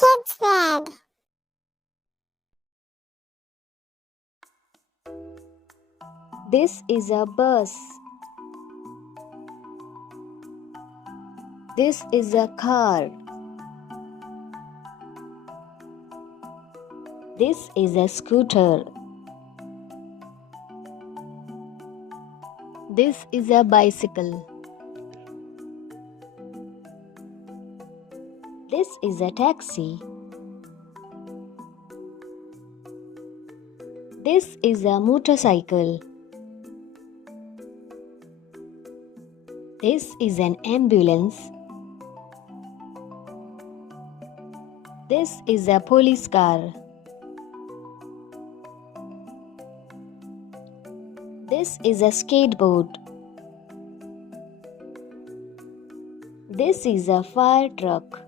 KidzVid. This is a bus. This is a car. This is a scooter. This is a bicycle. This is a taxi. This is a motorcycle. This is an ambulance. This is a police car. This is a skateboard. This is a fire truck.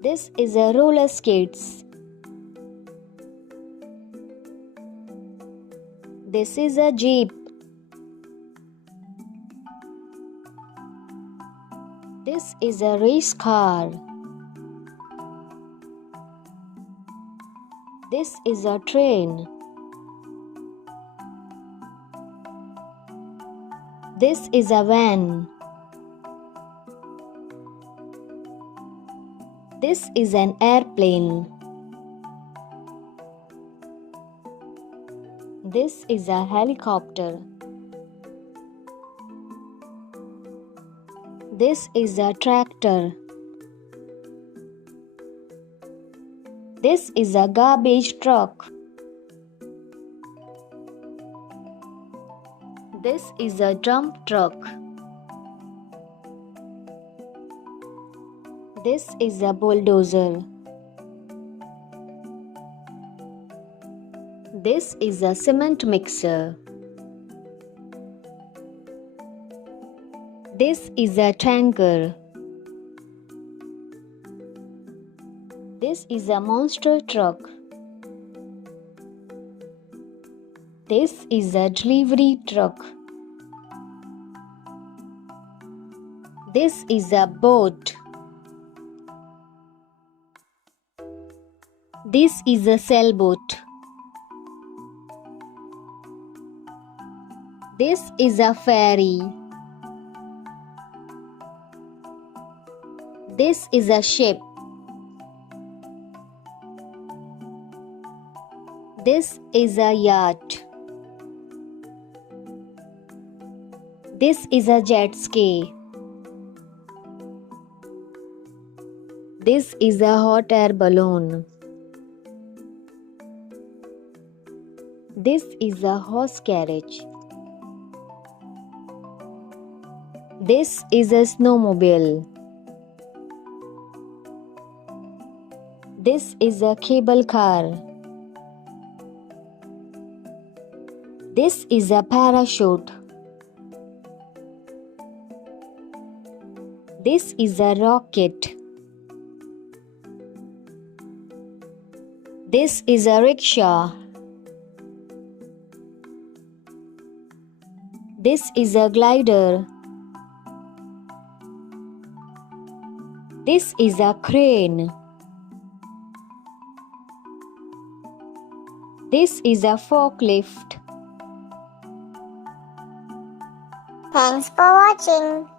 This is a roller skates. This is a jeep. This is a race car. This is a train. This is a van. This is an airplane. This is a helicopter. This is a tractor. This is a garbage truck. This is a dump truck. This is a bulldozer. This is a cement mixer. This is a tanker. This is a monster truck. This is a delivery truck. This is a boat. This is a sailboat. This is a ferry. This is a ship. This is a yacht. This is a jet ski. This is a hot air balloon. This is a horse carriage. This is a snowmobile. This is a cable car. This is a parachute. This is a rocket. This is a rickshaw. This is a glider. This is a crane. This is a forklift. Thanks for watching.